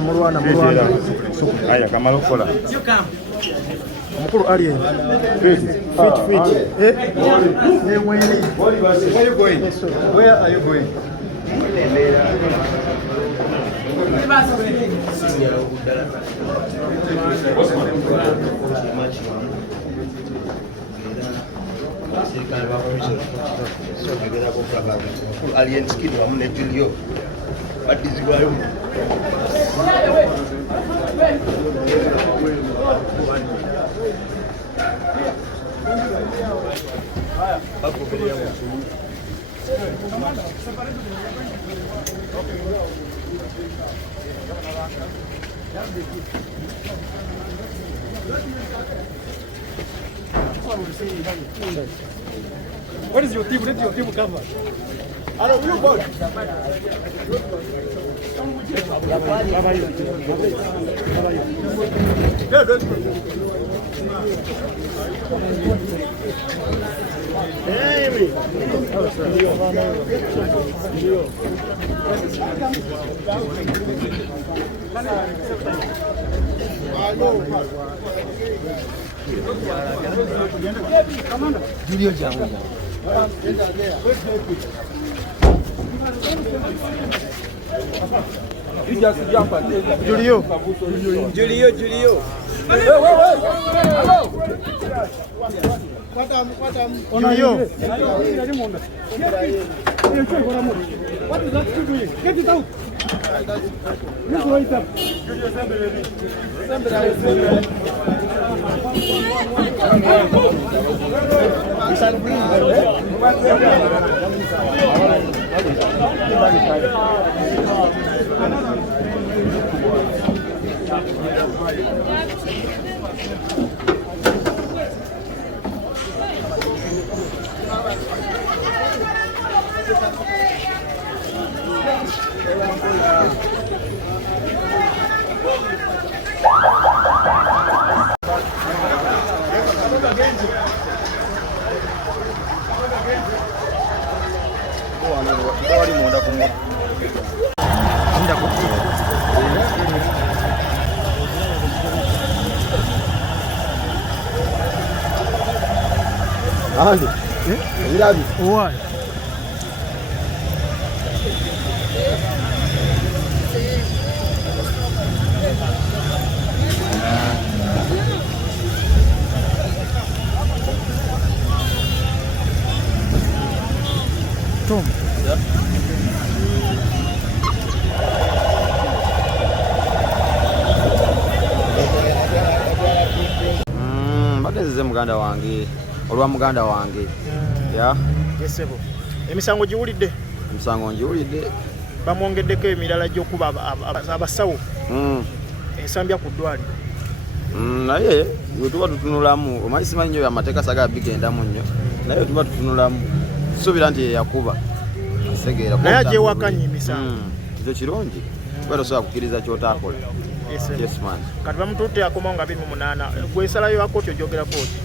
Mulwana. Aya kamalo kola. Mukuru alien. Fit. Where are you going? Where are you going? Alien skin hamne video. What is going on? What is your team? Let your team cover. Hello, you boy. Julio jangu. You just jump and take Julio. Hey. Hello. What is that doing? Get it out. Why? Tom. Badeze muganda wange. Olwa muganda wange. Ya. Yesebo. Emisango giwulidde? Emisango ngiwulidde. Bamwongeddeko emirala gy'okuba abasawo. Ensambya ku ddwaliro. Naye tuba tutunulamu omanyi simanyi nnyo amateeka saga bigendamu nnyo naye tuba tutunulamu suubira nti yeyakuba asegeera naye agyewakanya emisango ekyo kirungi kuba tosobola kukkiriza kyotaakola. Yes man. Kati bamututte akomawo nga 28 gwe ensalayo ya kooti ogyogerako ki?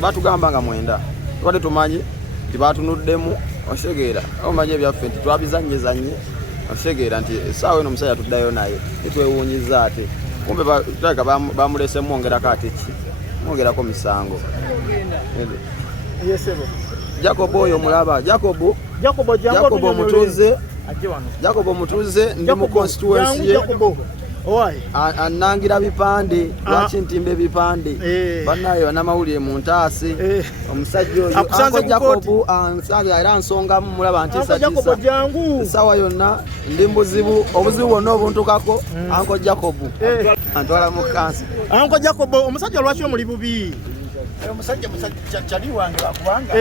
Batugamba nga 9 tubadde tumanyi nti batunuddemu osegeera omanyi ebyaffe nti twabizanyezanye osegeera nti essaawa eno omusajja tuddayo naye nitwewuunyiza ate kumbe bataka bamulese mwongerako ate ki mwongerako misango. Yesebo. Jacob oyo mulaba Jacob mutuze ndi mu constituency ye anangira bipande lwaki ntimba ebipande bannaye banamawulire mu ntaasi omusajja oyo Uncle Jacob ansanze era nsongamu mulaba nti sawa yonna ndi mubuzibu obuzibu bwonna obuntukako Uncle Jacob antwala mu kansi. Uncle Jacob omusajja lwaki omuli bubi? Omusajja kyali wange bakubanga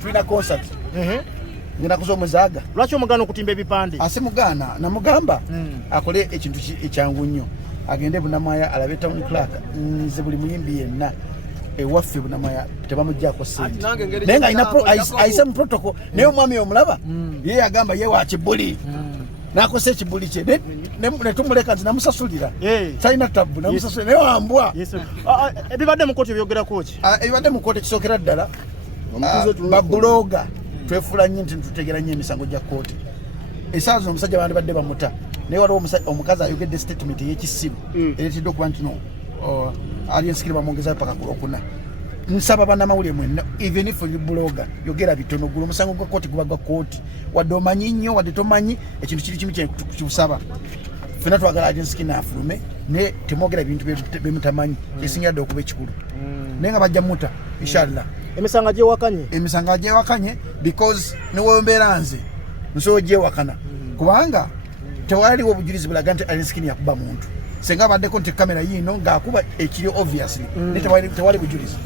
tulina concert ngina kuzomuzaga lwaki omugana okutimba ebipande? Asimugana namugamba akole ekintu ekyangu nnyo agende bunamaya alabe town clerk nze buli muyimbi yenna ewaffe bunamaya tebamujjako sente naye nga ayise mu protocol naye omwami omulaba ye yagamba ye wa kibuli nakose ekibuli kye netumuleka nti namusasulira talina tabu namusasulira naye wambwa. Ebibadde mu kooti ebyogerako ki? Ebibadde mu kooti ekisookera ddala babuloga twefuula nnyo nti tutegera nnyo emisango gya kooti esaawa zino omusajja bandi badde bamuta naye waliwo omukazi ayogedde statement ey'ekisibu ereetedde okuba nti no ali ensikire bamwongezayo paka ku Lwokuna. Nsaba bannamawulire mwenna even if buloga yogera bitono gulo omusango gwa kooti guba gwa kooti wadde omanyi nnyo wadde tomanyi ekintu kiri kimu kyebusaba ffenna twagala Agency afulume naye temwogera bintu bemutamanyi esingira dde okuba ekikulu naye nga bajja muta inshallah emisango gyewakanye because newembeera nze nsobola gyewakana kubanga tewaliwo obujulizi bulaga nti Agency yakuba muntu senga baddeko nti kamera yino ng'akuba ekiri obviously tewali bujulizi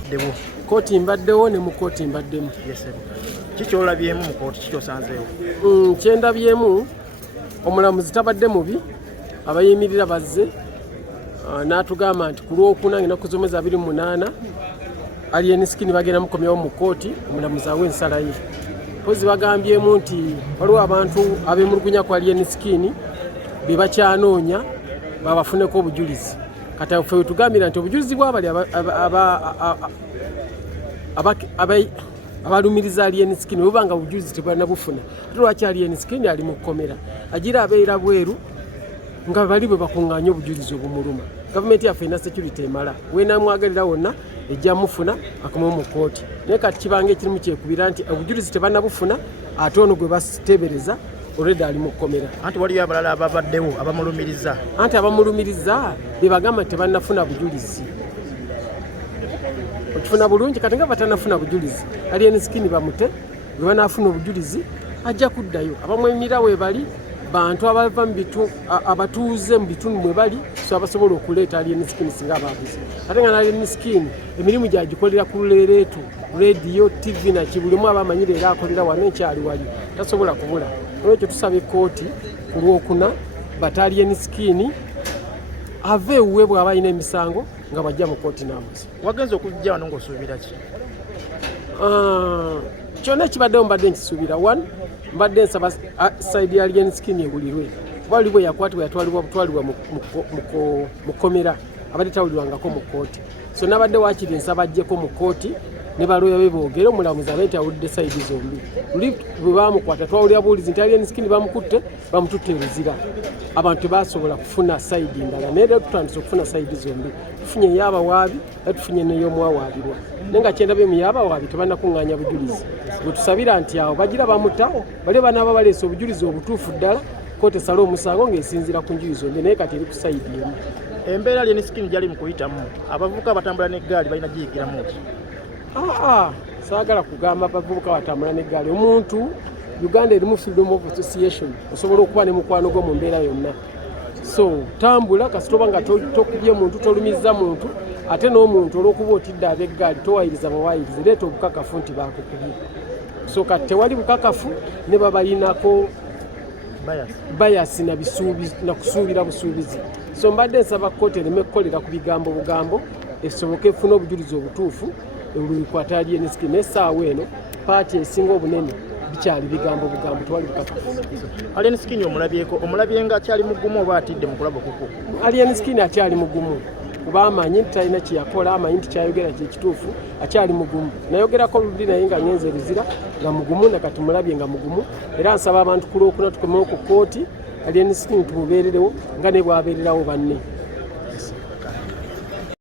kooti mbaddewo ne mu kooti mbaddemu kikyolabyemu mu kooti kikyosanzeewo kyendabyemu omulamuzi tabadde mubi abayimirira bazze n'atugamba nti ku Lwokuna ennaku z'omwezi 28 Agency bagenda mukomyawo mu kooti omulamuzi awe ensala ye pozi bagambyemu nti waliwo abantu abemulugunya ku Agency be bakyanoonya babafuneko obujulizi kati ffe wetugambira nti obujulizi bw'abali abalumiriza Agency bwebanga obujulizi tebanabufuna ate lwaki Agency ali mu kkomera agira abeera bweru nga bali bwe bakuŋŋaanya obujulizi obumuluma gavumenti yaffe ena security emala wenamwagalira wonna ejja mufuna akomawo mu kooti naye kati kibanga ekirimu kyekubira nti obujulizi tebanabufuna ate ono gwe bateebereza already ali mu kkomera anti waliyo abalala ababaddewo abamulumiriza anti abamulumiriza bebagamba tebannafuna bujulizi okifuna bulungi kati nga batanafuna bujulizi Agency bamute bwe banaafuna obujulizi ajja kuddayo abamwemirira we bali bantu abava abatuuze mu bitundu mwe bali so abasobola okuleeta Agency singa ababuze ate nga Agency emirimu gyagikolera ku leereetu radio TV na kibulimu abamanyire era akolera wano enkyali wali tasobola kubula olwekyo tusaba ekkooti ku Lwokuna bata Agency ave uwe bw'aba alina emisango nga bajja mu kooti n'amuzi wagenza okujja wano ng'osuubira ki kyonna ekibaddewo mbadde nkisuubira one mbadde nsaba side ya Agency ebulirwe bwali bwe yakwatibwa yatwalibwa butwalibwa mu kkomera abadde tawulirwangako mu kooti so nabadde waakiri nsaba ajjeko mu kooti ne balooya be boogere omulamuzi abe nti awulidde sayidi zombi luli bwe baamukwata twawulira buulizi nti Agency bamukutte bamututte eruzira abantu tebasobola kufuna sayidi ndala naye leero tutandise okufuna sayidi zombi tufunye ey'abawaabi era tufunye n'ey'omwawaabirwa naye nga kyendabye mu y'abawaabi tebannakuŋŋaanya bujulizi bwe tusabira nti awo bagira bamuta bali banaaba baleese obujulizi obutuufu ddala kooti esale omusango ng'esinziira ku njuyi zombi naye kati eri ku sayidi emu embeera Agency gyali mu kuyitamu abavubuka abatambula n'eggaali balina giyigiramu ki saagala kugamba abavubuka batambula n'eggaali omuntu Uganda erimu freedom of association osobola okuba ne mukwano gwo mu mbeera yonna so tambula kasitoba nga tokubye muntu tolumiza muntu ate n'omuntu olw'okuba otidde ab'eggaali towayiriza bawayirize leeta obukakafu nti baakukubye so kati tewali bukakafu ne babalinako bayasi na kusuubira busuubizi so mbadde nsaba kkooti ereme kukolera ku bigambo bugambo esoboke efuna obujulizi obutuufu ebulikwata Agency n'essaawa eno paati esinga obunene bikyali bigambo bugambo tewali bukakafu Agency omulabye nga akyali mugumu oba atidde mu kulaba okuko Agency akyali mugumu kuba amanyi nti talina kyeyakola amanyi nti kyayogera kyekituufu akyali mugumu nayogerako luli naye nga ngenze eruzira nga mugumu nakati mulabye nga mugumu era nsaba abantu ku Lwokuna tukomewo ku kooti Agency tumubeererewo nga ne bwabeererawo banne